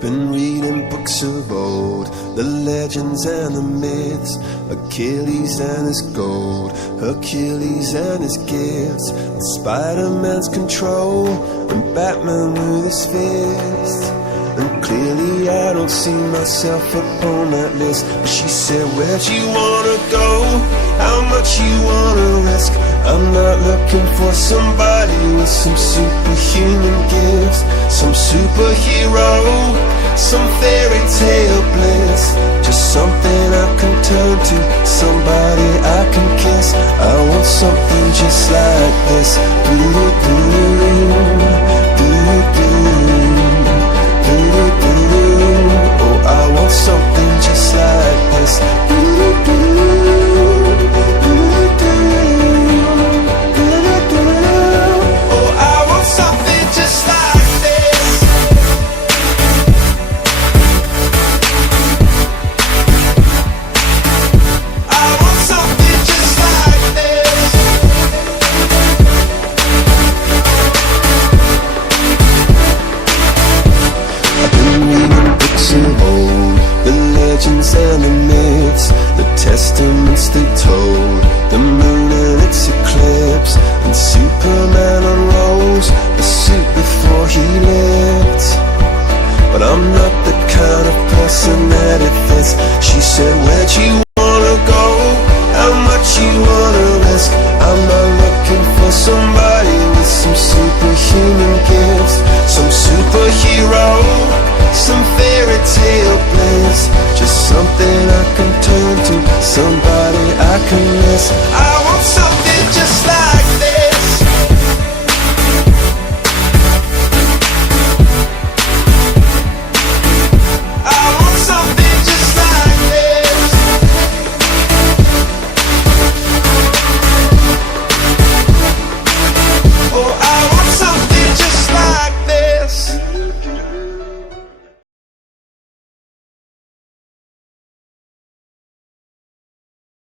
Been reading books of old, the legends and the myths, Achilles and his gold, Hercules and his gifts, and Spider-Man's control, and Batman with his fists. And clearly I don't see myself upon that list. But she said, where'd you wanna go? How much you wanna risk? I'm not looking for somebody with some superhuman gifts, some superhero, some fairy tale bliss. Just something I can turn to, somebody I can kiss. I want something just like this. Doo-doo-doo.